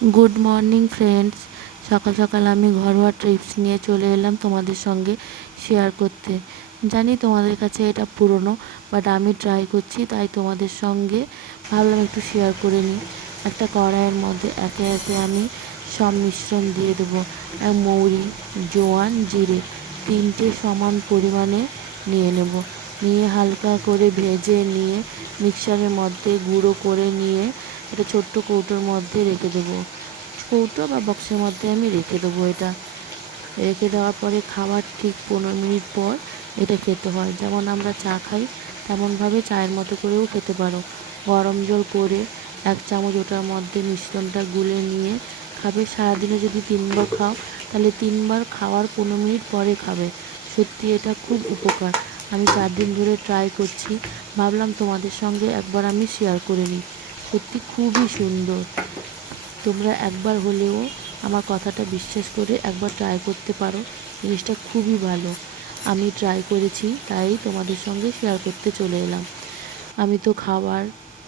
Good morning friends. সকাল সকাল আমি ঘরোয়া টিপস নিয়ে চলে এলাম তোমাদের সঙ্গে শেয়ার করতে। জানি তোমাদের কাছে এটা পুরনো, বাট আমি ট্রাই করছি, তাই তোমাদের সঙ্গে ভাবলাম একটু শেয়ার করে নিই। একটা কড়াইয়ের মধ্যে একে একে আমি সব মিশ্রণ দিয়ে দেবো। মৌরি, জোয়ান, জিরে তিনটে সমান পরিমাণে নিয়ে নেব। নিয়ে হালকা করে ভেজে নিয়ে মিক্সারের মধ্যে গুঁড়ো করে নিয়ে একটা ছোট্ট কৌটোর মধ্যে রেখে দেবো। কৌটো বা বক্সের মধ্যে আমি রেখে দেবো। এটা রেখে দেওয়ার পরে খাওয়ার ঠিক 15 মিনিট পর এটা খেতে হয়। যেমন আমরা চা খাই তেমনভাবে চায়ের মতো করেও খেতে পারো। গরম জল করে 1 চামচ ওটার মধ্যে মিশ্রণটা গুলে নিয়ে খাবে। সারাদিনে যদি 3বার খাও তাহলে 3বার খাওয়ার 15 মিনিট পরে খাবে। সত্যি এটা খুব উপকার। আমি 4 দিন ধরে ট্রাই করছি, ভাবলাম তোমাদের সঙ্গে একবার আমি শেয়ার করে নিই। সত্যি খুবই সুন্দর। তোমরা একবার হলেও আমার কথাটা বিশ্বাস করে একবার ট্রাই করতে পারো। জিনিসটা খুবই ভালো। আমি ট্রাই করেছি, তাই তোমাদের সঙ্গে শেয়ার করতে চলে এলাম। আমি তো খাবার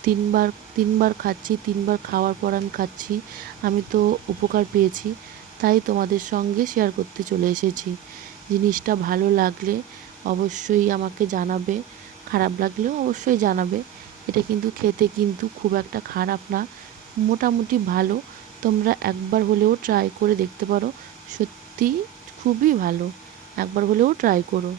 তিনবার তিনবার খাচ্ছি, 3বার খাওয়ার পর আমি খাচ্ছি। আমি তো উপকার পেয়েছি, তাই তোমাদের সঙ্গে শেয়ার করতে চলে এসেছি। জিনিসটা ভালো লাগলে অবশ্যই আমাকে জানাবে, খারাপ লাগলেও অবশ্যই জানাবে। এটা কিন্তু খেতে কিন্তু খুব একটা খারাপ না, মোটামুটি ভালো। তোমরা একবার হলেও ট্রাই করে দেখতে পারো। সত্যি খুবই ভালো। একবার হলেও ট্রাই করো।